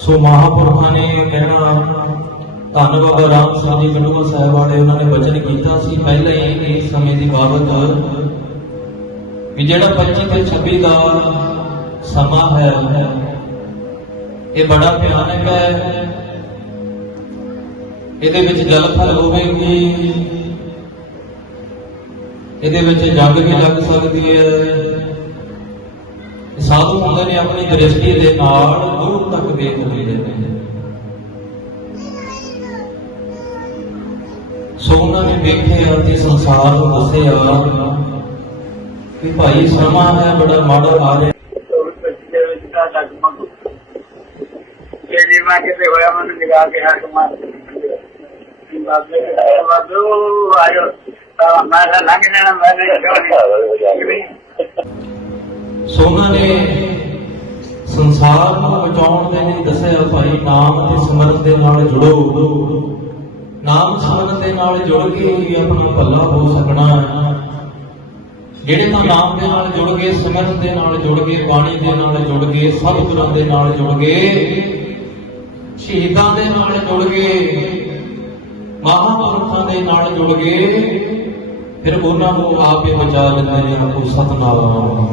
ਸੋ ਮਹਾਪੁਰਖਾਂ ਨੇ ਕਹਿਣਾ ਧੰਨ ਬਾਬਾ ਰਾਮ ਸਿੰਘ ਜੀ ਗੜੂਆ ਸਾਹਿਬ ਵਾਲੇ, ਉਹਨਾਂ ਨੇ ਬਚਨ ਕੀਤਾ ਸੀ। ਪਹਿਲਾਂ ਹੀ ਇਸ ਸਮੇਂ ਦੀ ਬਾਬਤ ਵੀ ਜਿਹੜਾ 25 ਤੇ 26 ਦਾ ਸਮਾਂ ਹੈ, ਇਹ ਬੜਾ ਭਿਆਨਕ ਹੈ। ਇਹਦੇ ਵਿੱਚ ਜਲਥਲ ਹੋਵੇਗੀ। ਇਹਦੇ ਵਿੱਚ ਜੰਗ ਵੀ ਲੱਗ ਸਕਦੀ ਹੈ। ਸਾਧੂ ਹੁੰਦੇ ਨੇ ਆਪਣੀ ਦ੍ਰਿਸ਼ਟੀ ਦੇ ਨਾਲ ਤੱਕ ਦੇਖਦੇ ਰਹਿੰਦੇ ਨੇ। ਸੋ ਉਹਨਾਂ ਨੇ ਦੇਖਿਆ ਤੇ ਸੰਸਾਰ ਨੂੰ ਦੱਸਿਆ ਕਿ ਭਾਈ ਸਮਾਂ ਹੈ ਬੜਾ ਮਾੜਾ ਆ ਰਿਹਾ। ਜਿਹੜੀ ਮੈਂ ਕਿਤੇ ਹੋਇਆ ਮੈਨੂੰ ਨਿਗਾਹ ਕੇ ਹੱਕ ਮਾਰ ਬਾਬੇ ਬਾਬੂ ਆਇਓ। ਤਾਂ ਮੈਂ ਲੰਘ ਜਾਣਾ ਮੈਂ ਨਹੀਂ? ਸੋ ਉਹਨਾਂ ਨੇ ਸੰਸਾਰ ਨੂੰ ਬਚਾਉਣ ਦੇ ਦੱਸਿਆ ਭਾਈ, ਨਾਮ ਤੇ ਸਿਮਰਨ ਦੇ ਨਾਲ ਜੁੜੋ। ਨਾਮ ਸਿਮਰਨ ਦੇ ਨਾਲ ਜੁੜ ਕੇ ਹੀ ਆਪਣਾ ਭਲਾ ਹੋ ਸਕਣਾ ਹੈ। ਜਿਹੜੇ ਤਾਂ ਨਾਮ ਦੇ ਨਾਲ ਜੁੜ ਗਏ ਸਿਮਰਨ ਦੇ ਨਾਲ ਜੁੜ ਗਏ, ਬਾਣੀ ਦੇ ਨਾਲ ਜੁੜ ਗਏ, ਸਤਿਗੁਰਾਂ ਦੇ ਨਾਲ ਜੁੜ ਗਏ, ਸ਼ਹੀਦਾਂ ਦੇ ਨਾਲ ਜੁੜ ਗਏ, ਮਹਾਂਪੁਰਖਾਂ ਦੇ ਨਾਲ ਜੁੜ ਗਏ, ਫਿਰ ਉਹਨਾਂ ਨੂੰ ਆਪੇ ਬਚਾ ਲੈਂਦੇ ਨੇ ਆਪੋ ਸਤਨਾਮ।